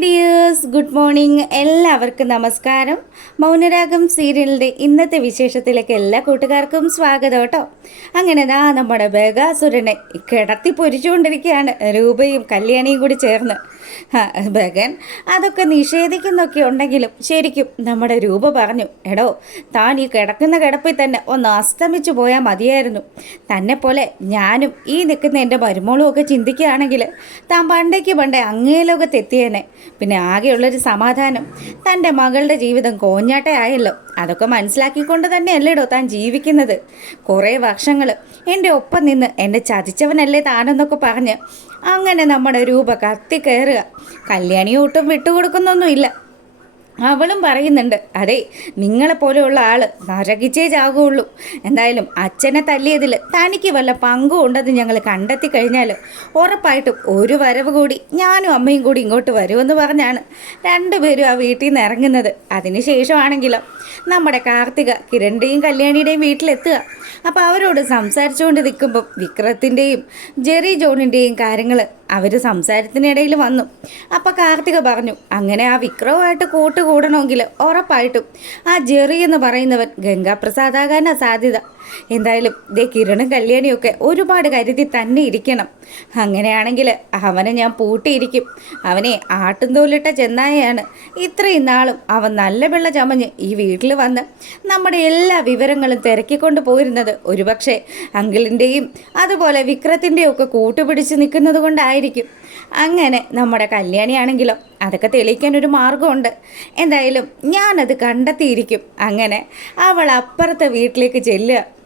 dear good morning. എല്ലാവർക്കും നമസ്കാരം. മൗനരാഗം സീരിയലിന്റെ ഇന്നത്തെ വിശേഷത്തിലേക്ക് എല്ലാ കൂട്ടുകാർക്കും സ്വാഗതം കേട്ടോ. അങ്ങനെ ദാ നമ്മുടെ ബഗാസുരനെ കിടത്തി പൊരിച്ചുകൊണ്ടിരിക്കുകയാണ്. രൂപയും കല്യാണിയും കൂടി ചേർന്ന്. ബഗൻ അതൊക്കെ നിഷേധിക്കുന്നൊക്കെ ഉണ്ടെങ്കിലും ശരിക്കും നമ്മുടെ രൂപ പറഞ്ഞു എടോ താൻ ഈ കിടക്കുന്ന കിടപ്പിൽ തന്നെ ഒന്ന് അസ്തമിച്ചു പോയാൽ മതിയായിരുന്നു. തന്നെ പോലെ ഞാനും ഈ നിൽക്കുന്ന എന്റെ മരുമോളും ഒക്കെ ചിന്തിക്കുകയാണെങ്കിൽ താൻ പണ്ടേക്ക് പണ്ടേ അങ്ങേ ലോകത്തെത്തിയേനെ. പിന്നെ ആകെയുള്ളൊരു സമാധാനം. തന്റെ മകളുടെ ജീവിതം കോഞ്ഞാട്ടയായല്ലോ. അതൊക്കെ മനസ്സിലാക്കിക്കൊണ്ട് തന്നെയല്ലേടോ താൻ ജീവിക്കുന്നത്. കുറേ വർഷങ്ങൾ എന്റെ ഒപ്പം നിന്ന് എന്റെ ചതിച്ചവനല്ലേ താനെന്നൊക്കെ പറഞ്ഞ് അങ്ങനെ നമ്മുടെ രൂപ കത്തി കയറുക കല്യാണി ഒട്ടും വിട്ടുകൊടുക്കുന്നൊന്നുമില്ല. അവളും പറയുന്നുണ്ട് അതെ നിങ്ങളെപ്പോലെയുള്ള ആൾ നരകിച്ചേ ചാകുള്ളൂ. എന്തായാലും അച്ഛനെ തല്ലിയതിൽ തനിക്ക് വല്ല പങ്കും ഉണ്ടെന്ന് ഞങ്ങൾ കണ്ടെത്തി കഴിഞ്ഞാൽ ഉറപ്പായിട്ടും ഒരു വരവ് കൂടി ഞാനും അമ്മയും കൂടി ഇങ്ങോട്ട് വരുമെന്ന് പറഞ്ഞാണ് രണ്ടുപേരും ആ വീട്ടിൽ നിന്ന് ഇറങ്ങുന്നത് അതിനുശേഷമാണെങ്കിലോ നമ്മുടെ കാർത്തിക കിരണിന്റെയും കല്യാണിയുടെയും വീട്ടിലെത്തുക. അപ്പോൾ അവരോട് സംസാരിച്ചുകൊണ്ട് നിൽക്കുമ്പം വിക്രത്തിന്റെയും ജെറി ജോണിന്റെയും കാര്യങ്ങൾ അവർ സംസാരത്തിനിടയിൽ വന്നു. അപ്പോൾ കാർത്തിക പറഞ്ഞു അങ്ങനെ ആ വിക്രവുമായിട്ട് കൂട്ടുകൂടണമെങ്കിൽ ഉറപ്പായിട്ടും ആ ജെറി എന്ന് പറയുന്നവൻ ഗംഗാപ്രസാദാകാനാ സാധ്യത എന്തായാലും ദേ കിരണും കല്യാണിയൊക്കെ ഒരുപാട് കരുതി തന്നെ ഇരിക്കണം. അങ്ങനെയാണെങ്കിൽ അവനെ ഞാൻ പൂട്ടിയിരിക്കും. അവനെ ആട്ടും തോലിട്ട ചെന്നായയാണ്. ഇത്രയും നാളും അവൻ നല്ല വെള്ള ചമഞ്ഞ് ഈ വീട്ടിൽ വന്ന് നമ്മുടെ എല്ലാ വിവരങ്ങളും തിരക്കിക്കൊണ്ട് പോയിരുന്നത്. ഒരുപക്ഷെ അങ്കിളിന്റെയും അതുപോലെ വിക്രത്തിന്റെയും ഒക്കെ കൂട്ടുപിടിച്ച് നിൽക്കുന്നത് കൊണ്ടായിരിക്കും. അങ്ങനെ നമ്മുടെ കല്യാണിയാണെങ്കിലോ അതൊക്കെ തെളിയിക്കാൻ ഒരു മാർഗമുണ്ട് എന്തായാലും ഞാനത് കണ്ടെത്തിയിരിക്കും. അങ്ങനെ അവൾ അപ്പുറത്തെ വീട്ടിലേക്ക് ചെല്ലുക.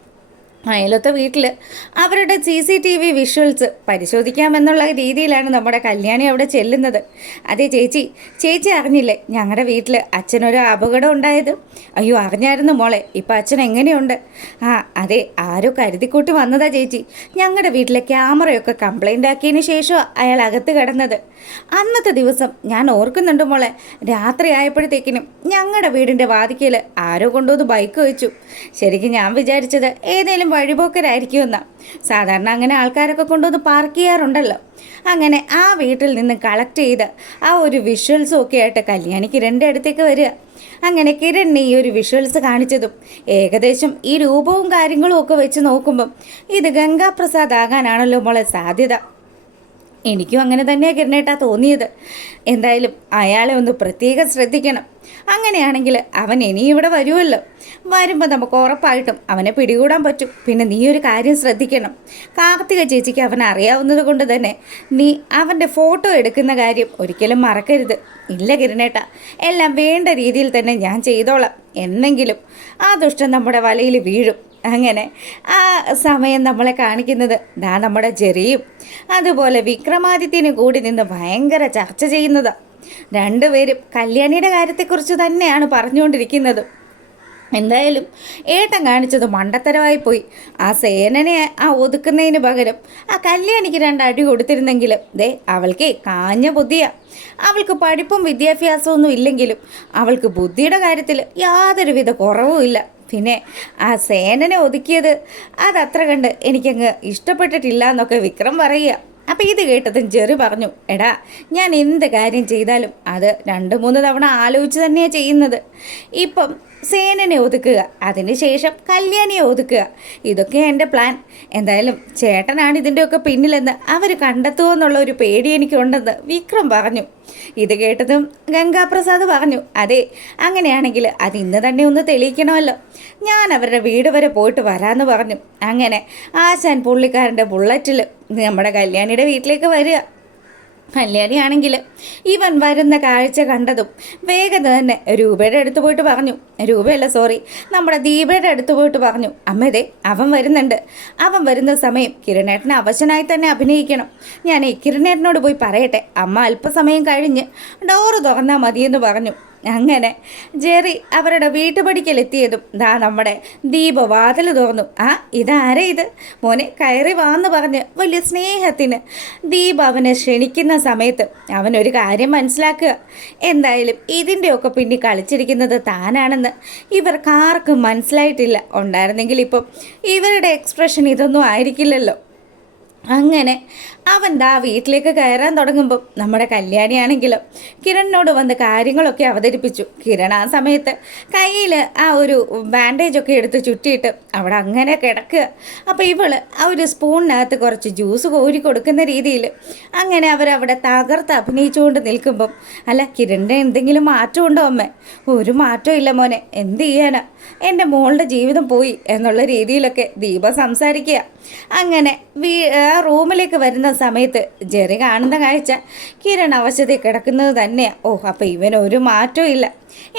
അയലത്തെ വീട്ടിൽ അവരുടെ C C T V visuals പരിശോധിക്കാമെന്നുള്ള രീതിയിലാണ് നമ്മുടെ കല്യാണി അവിടെ ചെല്ലുന്നത്. അതെ ചേച്ചി ചേച്ചി അറിഞ്ഞില്ലേ ഞങ്ങളുടെ വീട്ടിൽ അച്ഛനൊരു അപകടം ഉണ്ടായത്? അയ്യോ അറിഞ്ഞായിരുന്നു മോളെ. ഇപ്പം അച്ഛൻ എങ്ങനെയുണ്ട്? ആ അതെ ആരോ കരുതിക്കൂട്ടി വന്നതാ ചേച്ചി. ഞങ്ങളുടെ വീട്ടിലെ ക്യാമറയൊക്കെ കംപ്ലൈന്റ് ആക്കിയതിന് ശേഷം അയാൾ അകത്ത് കിടന്നത്. അന്നത്തെ ദിവസം ഞാൻ ഓർക്കുന്നുണ്ട് മോളെ രാത്രി ആയപ്പോഴത്തേക്കിനും ഞങ്ങളുടെ വീടിന്റെ വാതിക്കൽ ആരോ കൊണ്ടുവന്ന് ബൈക്ക് വെച്ചു. ശരിക്കും ഞാൻ വിചാരിച്ചത് ഏതെങ്കിലും വഴിപോക്കരായിരിക്കുമെന്നാ. സാധാരണ അങ്ങനെ ആൾക്കാരൊക്കെ കൊണ്ടുവന്ന് പാർക്ക് ചെയ്യാറുണ്ടല്ലോ. അങ്ങനെ ആ വീട്ടിൽ നിന്ന് കളക്ട് ചെയ്ത് ആ ഒരു വിഷ്വൽസും ഒക്കെ ആയിട്ട് കല്യാണി കിരണിന്റെ അടുത്തേക്ക് വരിക. അങ്ങനെ കിരണിനെ ഈ ഒരു വിഷ്വൽസ് കാണിച്ചതും ഏകദേശം ഈ രൂപവും കാര്യങ്ങളും ഒക്കെ വെച്ച് നോക്കുമ്പം ഇത് ഗംഗാപ്രസാദ് ആകാനാണല്ലോ മോളെ സാധ്യത. എനിക്കും അങ്ങനെ തന്നെയാണ് കിരണേട്ടാ തോന്നിയത്. എന്തായാലും അയാളെ ഒന്ന് പ്രത്യേകം ശ്രദ്ധിക്കണം. അങ്ങനെയാണെങ്കിൽ അവൻ ഇനി ഇവിടെ വരുമല്ലോ. വരുമ്പോൾ നമുക്ക് ഉറപ്പായിട്ടും അവനെ പിടികൂടാൻ പറ്റും. പിന്നെ നീ ഒരു കാര്യം ശ്രദ്ധിക്കണം. കാർത്തിക ചേച്ചിക്ക് അവൻ അറിയാവുന്നത് കൊണ്ട് തന്നെ നീ അവന്റെ ഫോട്ടോ എടുക്കുന്ന കാര്യം ഒരിക്കലും മറക്കരുത്. ഇല്ല കിരണേട്ട. എല്ലാം വേണ്ട രീതിയിൽ തന്നെ ഞാൻ ചെയ്തോളാം. എന്നെങ്കിലും ആ ദുഷ്ടം നമ്മുടെ വലയിൽ വീഴും. അങ്ങനെ ആ സമയം നമ്മളെ കാണിക്കുന്നത് ദാ നമ്മുടെ ജെറിയും. അതുപോലെ വിക്രമാദിത്യനും കൂടി നിന്ന് ഭയങ്കര ചർച്ച ചെയ്യുന്നതാണ് രണ്ടുപേരും കല്യാണിയുടെ കാര്യത്തെക്കുറിച്ച് തന്നെയാണ് പറഞ്ഞുകൊണ്ടിരിക്കുന്നത്. എന്തായാലും ഏട്ടൻ കാണിച്ചത് മണ്ടത്തരമായി പോയി. ആ സേനനെ ആ ഒതുക്കുന്നതിന് പകരം ആ കല്യാണിക്ക് രണ്ടടി അടി കൊടുത്തിരുന്നെങ്കിലും ദേ അവൾക്ക് കാഞ്ഞ ബുദ്ധിയാ. അവൾക്ക് പഠിപ്പും വിദ്യാഭ്യാസമൊന്നും ഇല്ലെങ്കിലും അവൾക്ക് ബുദ്ധിയുടെ കാര്യത്തിൽ യാതൊരുവിധ കുറവുമില്ല പിന്നെ ആ സേനനെ ഒതുക്കിയത് അതത്ര കണ്ട് എനിക്കങ്ങ് ഇഷ്ടപ്പെട്ടിട്ടില്ല എന്നൊക്കെ വിക്രം പറയുക. അപ്പം ഇത് കേട്ടതും ജെറി പറഞ്ഞു എടാ ഞാൻ എന്ത് കാര്യം ചെയ്താലും അത് രണ്ട് മൂന്ന് തവണ ആലോചിച്ച് തന്നെയാണ് ചെയ്യുന്നത്. ഇപ്പം സേനനെ ഒതുക്കുക അതിനുശേഷം കല്യാണിയെ ഒതുക്കുക ഇതൊക്കെ എന്റെ പ്ലാൻ എന്തായാലും ചേട്ടനാണ് ഇതിന്റെയൊക്കെ പിന്നിലെന്ന് അവർ കണ്ടെത്തുമോ എന്നുള്ള ഒരു പേടി എനിക്കുണ്ടെന്ന് വിക്രം പറഞ്ഞു. ഇത് കേട്ടതും ഗംഗാപ്രസാദ് പറഞ്ഞു അതെ അങ്ങനെയാണെങ്കിൽ അത് ഇന്ന് തന്നെ ഒന്ന് തെളിയിക്കണമല്ലോ. ഞാൻ അവരുടെ വീട് വരെ പോയിട്ട് വരാമെന്ന് പറഞ്ഞു. അങ്ങനെ ആശാൻ പുള്ളിക്കാരന്റെ ബുള്ളറ്റിൽ നമ്മുടെ കല്യാണിയുടെ വീട്ടിലേക്ക് വരിക. കല്യാണിയാണെങ്കിൽ ഇവൻ വരുന്ന കാഴ്ച കണ്ടതും വേഗം തന്നെ രൂപയുടെ അടുത്ത് പോയിട്ട് പറഞ്ഞു. രൂപയല്ല സോറി നമ്മുടെ ദീപയുടെ അടുത്ത് പോയിട്ട് പറഞ്ഞു. അമ്മതേ അവൻ വരുന്നുണ്ട്. അവൻ വരുന്ന സമയം കിരണേട്ടൻ അവശനായി തന്നെ അഭിനയിക്കണം. ഞാൻ ഈ കിരണേട്ടനോട് പോയി പറയട്ടെ. അമ്മ അല്പസമയം കഴിഞ്ഞ് ഡോറ് തുറന്നാൽ മതിയെന്ന് പറഞ്ഞു. അങ്ങനെ ജെറി അവരുടെ വീട്ടുപടിക്കലെത്തിയതും ദാ നമ്മുടെ ദീപ വാതിൽ തുറന്നു. ആ ഇതാരാ ഇത്? മോനെ കയറി വാന്ന് പറഞ്ഞ് വലിയ സ്നേഹത്തിന് ദീപ അവനെ ക്ഷണിക്കുന്ന സമയത്ത് അവനൊരു കാര്യം മനസ്സിലാക്കുക. എന്തായാലും ഇതിന്റെയൊക്കെ പിന്നിൽ കളിച്ചിരിക്കുന്നത് താനാണെന്ന് ഇവർക്കാർക്കും മനസ്സിലായിട്ടില്ല. ഉണ്ടായിരുന്നെങ്കിൽ ഇപ്പം ഇവരുടെ എക്സ്പ്രഷൻ ഇതൊന്നും ആയിരിക്കില്ലല്ലോ. അങ്ങനെ അവൻ ദാ വീട്ടിലേക്ക് കയറാൻ തുടങ്ങുമ്പോൾ നമ്മുടെ കല്യാണിയാണെങ്കിലും കിരണിനോട് വന്ന് കാര്യങ്ങളൊക്കെ അവതരിപ്പിച്ചു. കിരൺ ആ സമയത്ത് കയ്യിൽ ആ ഒരു ബാൻഡേജൊക്കെ എടുത്ത് ചുറ്റിയിട്ട് അവിടെ അങ്ങനെ കിടക്കുക. അപ്പോൾ ഇവൾ ആ ഒരു സ്പൂണിനകത്ത് കുറച്ച് ജ്യൂസ് കോരി കൊടുക്കുന്ന രീതിയിൽ അങ്ങനെ അവരവിടെ തകർത്ത് അഭിനയിച്ചുകൊണ്ട് നിൽക്കുമ്പം അല്ല കിരണിന്റെ എന്തെങ്കിലും മാറ്റം ഉണ്ടോ അമ്മേ? ഒരു മാറ്റവും ഇല്ല മോനെ. എന്ത് ചെയ്യാനാ? എന്റെ മോളുടെ ജീവിതം പോയി എന്നുള്ള രീതിയിലൊക്കെ ദീപ സംസാരിക്കുക. അങ്ങനെ വീ ആ റൂമിലേക്ക് വരുന്ന സമയത്ത് ജെറി കാണുന്ന കാഴ്ച കിരൺ അവശതയിൽ കിടക്കുന്നത് തന്നെയാണ് ഓ അപ്പോൾ ഇവനൊരു മാറ്റവും ഇല്ല.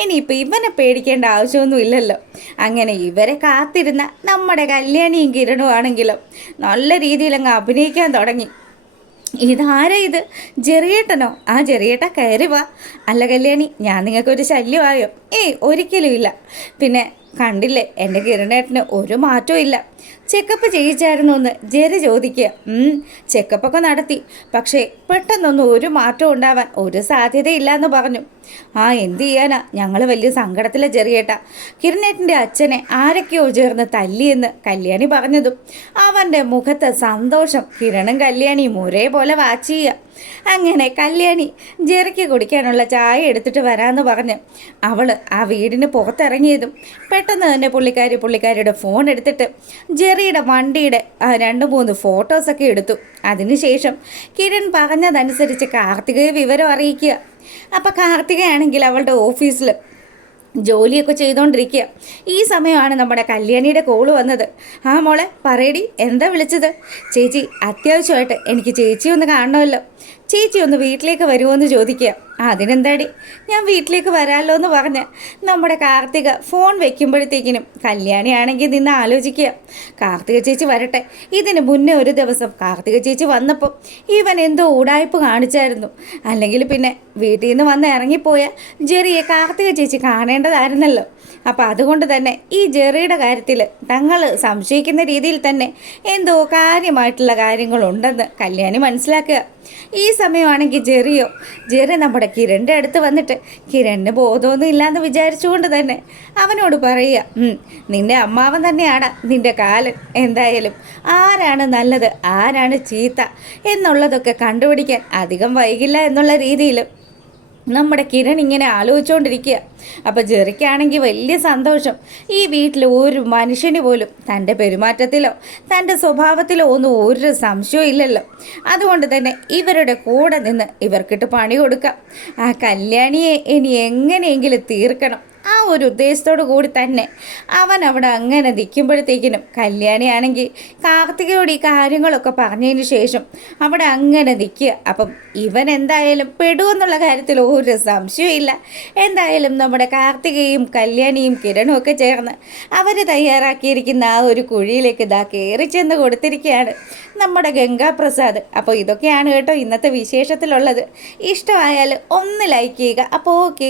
ഇനിയിപ്പോൾ ഇവനെ പേടിക്കേണ്ട ആവശ്യമൊന്നും ഇല്ലല്ലോ. അങ്ങനെ ഇവരെ കാത്തിരുന്ന നമ്മുടെ കല്യാണിയും കിരണും ആണെങ്കിലും നല്ല രീതിയിൽ അങ്ങ് അഭിനയിക്കാൻ തുടങ്ങി. ഇതാരാ ഇത്? ജെറിയേട്ടനോ? ആ ജെറിയേട്ട കയറി വാ. അല്ല കല്യാണി ഞാൻ നിങ്ങൾക്കൊരു ശല്യമായോ? ഏയ് ഒരിക്കലും ഇല്ല. പിന്നെ കണ്ടില്ലേ എന്റെ കിരണേട്ടന് ഒരു മാറ്റവും ഇല്ല. ചെക്കപ്പ് ചെയ്യിച്ചായിരുന്നു എന്ന് ജെറി ചോദിക്കുക ചെക്കപ്പൊക്കെ നടത്തി. പക്ഷേ പെട്ടെന്നൊന്നും ഒരു മാറ്റം ഉണ്ടാവാൻ ഒരു സാധ്യതയില്ല എന്ന് പറഞ്ഞു. ആ എന്ത് ചെയ്യാനാ? ഞങ്ങൾ വലിയ സങ്കടത്തിലെ ചെറിയേട്ട കിരണേട്ടന്റെ അച്ഛനെ ആരൊക്കെയോ ചേർന്ന് തല്ലിയെന്ന് കല്യാണി പറഞ്ഞതും അവന്റെ മുഖത്ത് സന്തോഷം കിരണും കല്യാണിയും ഒരേപോലെ വാച്ച് ചെയ്യുക അങ്ങനെ കല്യാണി ജെറിക്ക് കുടിക്കാനുള്ള ചായ എടുത്തിട്ട് വരാമെന്ന് പറഞ്ഞ് അവൾ ആ വീടിന് പുറത്തിറങ്ങിയതും പെട്ടെന്ന് തന്നെ പുള്ളിക്കാരി പുള്ളിക്കാരിയുടെ ഫോൺ എടുത്തിട്ട് ജെറിയുടെ വണ്ടിയുടെ രണ്ട് മൂന്ന് ഫോട്ടോസൊക്കെ എടുത്തു. അതിനുശേഷം കിരൺ പറഞ്ഞതനുസരിച്ച് കാർത്തികയെ വിവരം അറിയിക്കുക. അപ്പോൾ കാർത്തികയാണെങ്കിൽ അവളുടെ ഓഫീസിൽ ജോലിയൊക്കെ ചെയ്തുകൊണ്ടിരിക്കുക ഈ സമയമാണ് നമ്മുടെ കല്യാണിയുടെ കോൾ വന്നത്. ആ മോളെ പറയടി എന്താ വിളിച്ചത്? ചേച്ചി അത്യാവശ്യമായിട്ട് എനിക്ക് ചേച്ചി ഒന്ന് കാണണമല്ലോ. ചേച്ചി ഒന്ന് വീട്ടിലേക്ക് വരുമോ എന്ന് ചോദിക്കുക അതിനെന്താടി? ഞാൻ വീട്ടിലേക്ക് വരാമല്ലോ എന്ന് പറഞ്ഞ് നമ്മുടെ കാർത്തിക ഫോൺ വെക്കുമ്പോഴത്തേക്കിനും കല്യാണിയാണെങ്കിൽ നിന്ന് ആലോചിക്കുക. കാർത്തിക ചേച്ചി വരട്ടെ. ഇതിന് മുന്നേ ഒരു ദിവസം കാർത്തിക ചേച്ചി വന്നപ്പോൾ ഇവൻ എന്തോ ഉടായ്പ് കാണിച്ചായിരുന്നു. അല്ലെങ്കിൽ പിന്നെ വീട്ടിൽ നിന്ന് വന്ന് ഇറങ്ങിപ്പോയ ജെറിയെ കാർത്തിക ചേച്ചി കാണേണ്ടതായിരുന്നല്ലോ. അപ്പോൾ അതുകൊണ്ട് തന്നെ ഈ ജെറിയുടെ കാര്യത്തിൽ തങ്ങൾ സംശയിക്കുന്ന രീതിയിൽ തന്നെ എന്തോ കാര്യമായിട്ടുള്ള കാര്യങ്ങളുണ്ടെന്ന് കല്യാണി മനസ്സിലാക്കുക. ഈ സമയമാണെങ്കിൽ ജെറിയോ ജെറി നമ്മുടെ കിരണിന്റെ അടുത്ത് വന്നിട്ട് കിരണിന് ബോധമൊന്നും ഇല്ലാന്ന് വിചാരിച്ചുകൊണ്ട് തന്നെ അവനോട് പറയുക "ഉം, നിന്റെ അമ്മാവൻ തന്നെയാണ് നിന്റെ കാലൻ എന്തായാലും ആരാണ് നല്ലത് ആരാണ് ചീത്ത എന്നുള്ളതൊക്കെ കണ്ടുപിടിക്കാൻ അധികം വൈകില്ല എന്നുള്ള രീതിയിൽ നമ്മുടെ കിരൺ ഇങ്ങനെ ആലോചിച്ചുകൊണ്ടിരിക്കുക അപ്പോൾ ജെറിക്കാണെങ്കിൽ വലിയ സന്തോഷം. ഈ വീട്ടിൽ ഒരു മനുഷ്യന് പോലും തന്റെ പെരുമാറ്റത്തിലോ തന്റെ സ്വഭാവത്തിലോ ഒന്നും ഒരു സംശയവും ഇല്ലല്ലോ. അതുകൊണ്ട് തന്നെ ഇവരുടെ കൂടെ നിന്ന് ഇവർക്കിട്ട് പണി കൊടുക്കാം. ആ കല്യാണിയെ ഇനി എങ്ങനെയെങ്കിലും തീർക്കണം. ആ ഒരു ഉദ്ദേശത്തോടു കൂടി തന്നെ അവൻ അവിടെ അങ്ങനെ നിൽക്കുമ്പോഴത്തേക്കിനും കല്യാണിയാണെങ്കിൽ കാർത്തികയോട് ഈ കാര്യങ്ങളൊക്കെ പറഞ്ഞതിന് ശേഷം അവിടെ അങ്ങനെ നിൽക്കുക. അപ്പം ഇവൻ എന്തായാലും പെടുമെന്നുള്ള കാര്യത്തിൽ ഒരു സംശയമില്ല എന്തായാലും നമ്മുടെ കാർത്തികയും കല്യാണിയും കിരണും ഒക്കെ ചേർന്ന് അവർ തയ്യാറാക്കിയിരിക്കുന്ന ആ ഒരു കുഴിയിലേക്ക് ഇതാ കയറി ചെന്ന് കൊടുത്തിരിക്കുകയാണ് നമ്മുടെ ഗംഗാപ്രസാദ്. അപ്പോൾ ഇതൊക്കെയാണ് കേട്ടോ ഇന്നത്തെ വിശേഷത്തിലുള്ളത്. ഇഷ്ടമായാൽ ഒന്ന് ലൈക്ക് ചെയ്യുക. അപ്പോൾ ഓക്കെ.